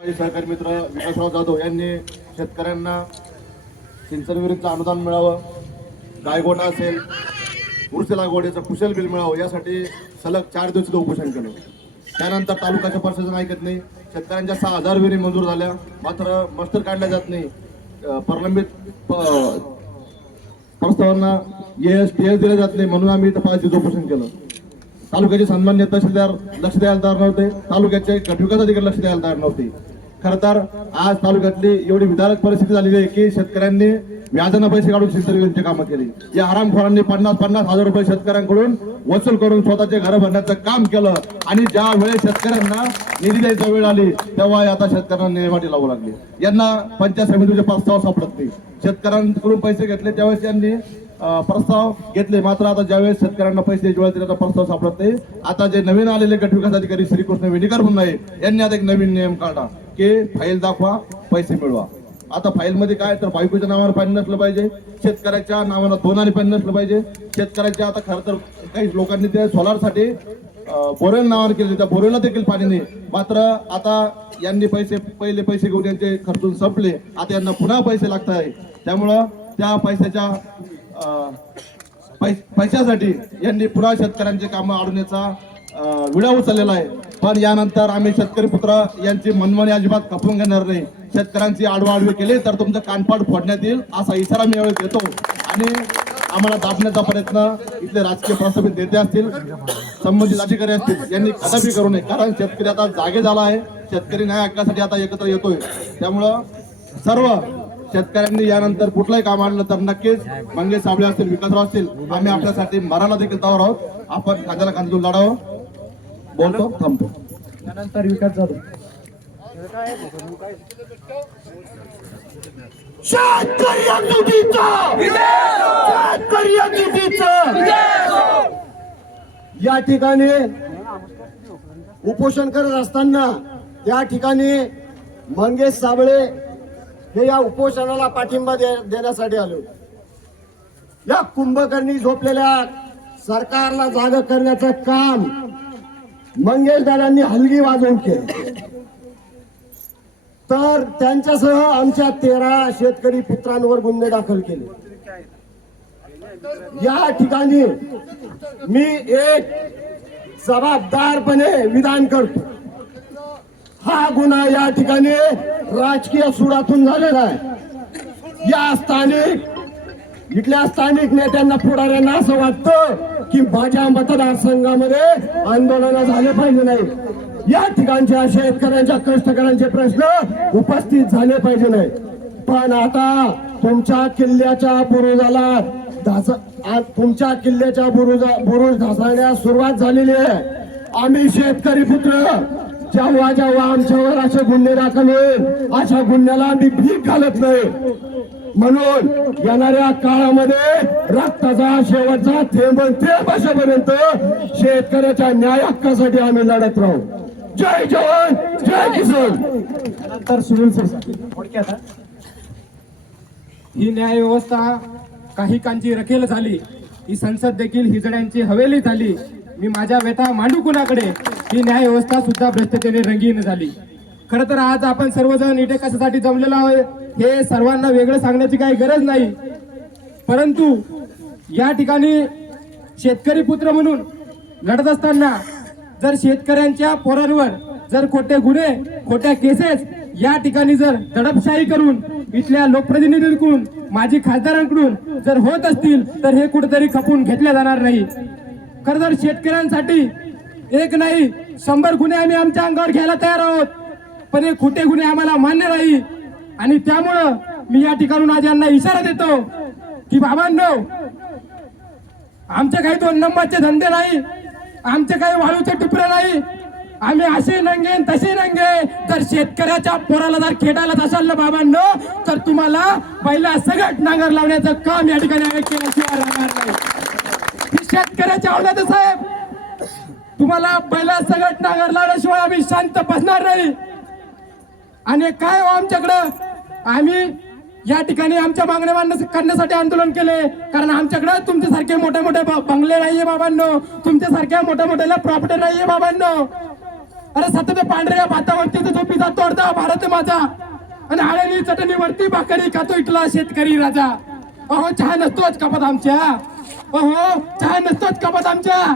माझे सहकारी मित्र विकासराव जाधव यांनी शेतकऱ्यांना सिंचन विहिरीचं अनुदान मिळावं, गायगोठा असेल, ऊस लागवडीचं कुशल बिल मिळावं यासाठी सलग 4 दिवस उपोषण केलं. त्यानंतर तालुक्याच्या प्रशासन ऐकत नाही. शेतकऱ्यांच्या 6,000 विहिरी मंजूर झाल्या, मात्र मस्टर काढल्या जात नाही. प्रलंबित प्रस्तावांना टीएस दिले जात नाही, म्हणून आम्ही इथं 5 दिवस उपोषण केलं. तालुक्याचे सन्मान्य तहसीलदार लक्ष द्यायला तयार नव्हते, तालुक्याचे गटविकास अधिकारी लक्ष द्यायला तयार नव्हते. खरं तर आज तालुक्यातली एवढी विदारक परिस्थिती झालेली आहे की शेतकऱ्यांनी व्याजानं पैसे काढून सिंचन विहिरीची कामं केली. या हरामखोरांनी 50-50 हजार रुपये शेतकऱ्यांकडून वसूल करून स्वतःचे घर भरण्याचं काम केलं. आणि ज्या वेळेस शेतकऱ्यांना निधी द्यायची वेळ आली तेव्हा आता शेतकऱ्यांना नेवाटी लावू लागली. यांना पंचायत समितीचे प्रस्ताव सापडत नाही. शेतकऱ्यांकडून पैसे घेतले त्यावेळेस यांनी प्रस्ताव घेतले, मात्र आता ज्यावेळेस शेतकऱ्यांना पैसे द्यायच्या वेळेस त्याचा प्रस्ताव सापडत नाही. आता जे नवीन आलेले गटविकास अधिकारी श्रीकृष्ण वेणीकर म्हणून आहे, यांनी आता एक नवीन नियम काढला की फाईल दाखवा, पैसे मिळवा. आता फाईल मध्ये काय तर बायकोच्या नावावर पाणी नसलं पाहिजे, शेतकऱ्याच्या नावानं 2 आणि पाणी नसलं पाहिजे. शेतकऱ्याच्या आता खरं तर काही लोकांनी ते सोलारसाठी बोरवेल नावावर केले, त्या बोरवेलला देखील पाणी नाही. मात्र आता यांनी पहिले पैसे घेऊन यांचे खर्चून संपले, आता यांना पुन्हा पैसे लागत आहे. त्यामुळं त्या पैशासाठी यांनी पुन्हा शेतकऱ्यांचे कामं अडवण्याचा विडा उचललेला आहे. पण यानंतर आम्ही शेतकरी पुत्र यांची मनमानी अजिबात खपवून घेणार नाही. शेतकऱ्यांची आडवाडवी केली तर तुमचं कानपाड फोडण्यात येईल असा इशारा मी यावेळी देतो. आणि आम्हाला दाबण्याचा प्रयत्न इथले राजकीय प्रस्थापित नेते असतील, संबंधित अधिकारी असतील, यांनी कदापि करू नये. कारण शेतकरी आता जागे झाला आहे, शेतकरी न्याय हक्कासाठी आता एकत्र येतोय. त्यामुळं सर्व शेतकऱ्यांनी यानंतर कुठलंही काम आणलं तर नक्कीच मंगेश साबळे असतील, विकासराव असतील, आम्ही आपल्यासाठी मराला देखील तयार आहोत. आपण खांद्याला खांदा देऊन लढावं. बोलतो, थांबतो. त्यानंतर विकास जाधव. या ठिकाणी उपोषण करत असताना त्या ठिकाणी मंगेश साबळे हे या उपोषणाला पाठिंबा देण्यासाठी आले. या कुंभकर्णी झोपलेल्या सरकारला जाग करण्याचं काम मंगेश दादांनी हलगी वाजवून केलं. तर त्यांच्यासह आमच्या 13 शेतकरी पुत्रांवर गुन्हे दाखल केले. या ठिकाणी मी एक जबाबदारपणे विधान करतो. हा गुन्हा या ठिकाणी राजकीय सुडातून झालेला आहे. इथल्या स्थानिक नेत्यांना, पुढाऱ्यांना असं वाटतं की माझ्या मतदारसंघामध्ये आंदोलन झाले पाहिजे नाही, या ठिकाणच्या शेतकऱ्यांच्या, कष्टकऱ्यांचे प्रश्न उपस्थित झाले पाहिजे नाही. पण आता तुमच्या किल्ल्याच्या बुरुज धसाण्यास सुरुवात झालेली आहे. आम्ही शेतकरी पुत्र जेव्हा जेव्हा आमच्यावर असे गुन्हे दाखल होईल, अशा गुन्ह्याला आम्ही भीक घालत नाही. म्हणून येणाऱ्या काळामध्ये रक्ताचा शेवटचा थेंब अशापर्यंत शेतकऱ्याच्या न्याय हक्कासाठी आम्ही लढत राहू. जय जवान, जय किसान. त्यानंतर सुनील सर. थोडक्यात ही न्याय व्यवस्था काही कांची रखेल झाली, ही संसद देखील हिजड्यांची हवेली झाली. मी माझ्या व्यथा मांडू कुणाकडे, ही न्याय व्यवस्था सुद्धा भ्रष्टतेने रंगीन झाली. खरं तर आज आपण सर्वजण इथे कशासाठी जमलेलो आहोत हे सर्वांना वेगळं सांगण्याची काही गरज नाही. परंतु या ठिकाणी शेतकरी पुत्र म्हणून लढत असताना जर शेतकऱ्यांच्या पोरांवर जर खोटे गुन्हे, खोट्या केसेस या ठिकाणी जर दडपशाही करून इथल्या लोकप्रतिनिधींकडून, माजी खासदारांकडून जर होत असतील तर हे कुठेतरी खपून घेतले जाणार नाही. खरं तर शेतकऱ्यांसाठी एक नाही 100 गुन्हे आम्ही आमच्या अंगावर घ्यायला तयार आहोत, पण हे खोटे गुन्हे आम्हाला मान्य नाही. आणि त्यामुळं मी या ठिकाणून आज यांना इशारा देतो की बाबांनो, आमचे काही 2 नंबरचे धंदे नाही, आमचे काही वाळूचे टुपरे नाही. आम्ही असे नंगे तसे नंगे. जर शेतकऱ्याच्या पोराला जर खेळायला असाल ना बाबांनो, तर तुम्हाला पहिला सगळं नांगर लावण्याचं काम या ठिकाणी आम्ही केल्याशिवाय राहणार नाही. शेतकऱ्याच्या आवडत साहेब, तुम्हाला पहिला सगळं नांगर लावल्याशिवाय आम्ही शांत बसणार नाही. आणि काय हो आमच्याकडं, आम्ही या ठिकाणी आमच्या मागण्या मान्य करण्यासाठी आंदोलन केले, कारण आमच्याकडे तुमच्यासारखे मोठे मोठे बंगले नाहीये बाबांनो, तुमच्यासारख्या मोठ्या मोठ्याला प्रॉपर्टी नाहीये बाबांनो. अरे सतत पांढऱ्या भातावरती झोपीचा तोडता भारत माझा आणि आळणी चटणीवरती भाकरी खातो इथला शेतकरी राजा. अहो चहा नसतोच कपात आमच्या, अहो चहा नसतोच कपात आमच्या.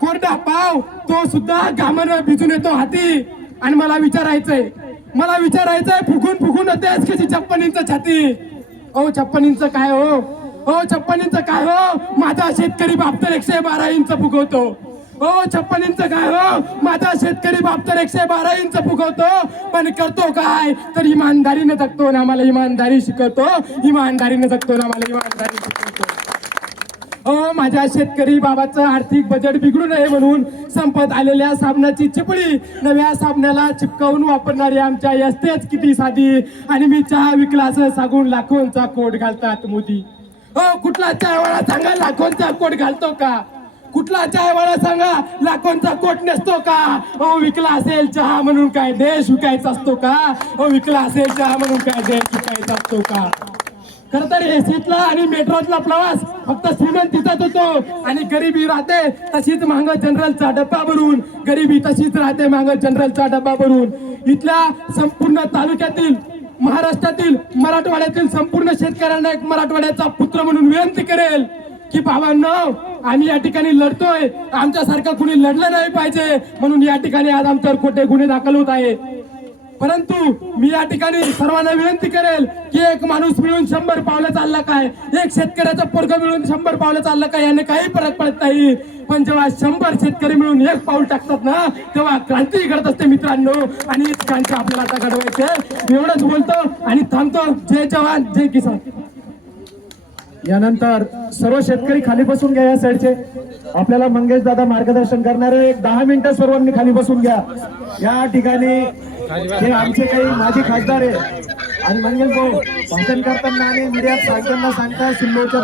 कोरडा पाव तो सुद्धा घामानं भिजून येतो हाती. आणि मला विचारायचंय फुगून फुगून होतेच कशी 56 इंच छाती. अहो 56 इंच काय हो, हो 56 इंच काय हो, माझा शेतकरी बाप तर 112 इंच फुगवतो. हो 56 इंच काय हो, माझा शेतकरी बाप तर 112 इंच फुगवतो. पण करतो काय तर इमानदारीने जगतो ना, आम्हाला इमानदारी शिकवतो, इमानदारीने जगतो ना, आम्हाला इमानदारी शिकवतो. हो माझ्या शेतकरी बाबाचं आर्थिक बजेट बिघडू नये म्हणून संपत आलेल्या साबणाची चिपळी नव्या साबणाला चिपकावून वापरणारी आमच्या यस्तेच किती साधी. आणि मी चहा विकला असं सांगून लाखोंचा कोट घालतात मोदी. हो कुठला चायवाळा सांगा लाखोंचा कोट घालतो का, कुठला चायवाळा सांगा लाखोंचा कोट नसतो का. हो विकला असेल चहा म्हणून काय देश विकायचा असतो का, हो विकला असेल चहा म्हणून काय देश विकायचा असतो का. खर तर एसीतला आणि मेट्रोतला प्रवास फक्त श्रीमंतीचाच होतो आणि गरिबी राहते तशीच मांग जनरलचा डब्बा भरून, गरिबी तशीच राहते मांग जनरलचा डब्बा भरून. इथल्या संपूर्ण तालुक्यातील महाराष्ट्रातील मराठवाड्यातील संपूर्ण शेतकऱ्यांना एक मराठवाड्याचा पुत्र म्हणून विनंती करेल की बाबांनो आम्ही या ठिकाणी लढतोय, आमच्यासारखं कुणी लढलं नाही पाहिजे म्हणून या ठिकाणी आज आमच्यावर खोटे गुन्हे दाखल होत आहे. परंतु मी या ठिकाणी सर्वांना विनंती करेल की एक माणूस मिळून 100 पावलं चालला काय, एक शेतकऱ्याचा पोरग मिळून 100 पावलं चाललं काय याने काही फरक पडत नाही. पण जेव्हा 100 शेतकरी मिळून एक पाऊल टाकतात ना तेव्हा क्रांती घडत असते मित्रांनो. आणि क्रांती आपल्याला आता घडवायचे. एवढंच बोलतो आणि थांबतो. जय जवान जय किसान. यानंतर सर्व शेतकरी खाली बसून घ्या. या साईडचे आपल्याला मंगेश दादा मार्गदर्शन करणारे. 10 मिनिटं सर्वांनी खाली बसून घ्या. या ठिकाणी हे आमचे काही माजी खासदार आहे आणि मंगेश भाऊ भाषण करताना आणि मीडियात सांगताना सांगता सिल्लोडच्या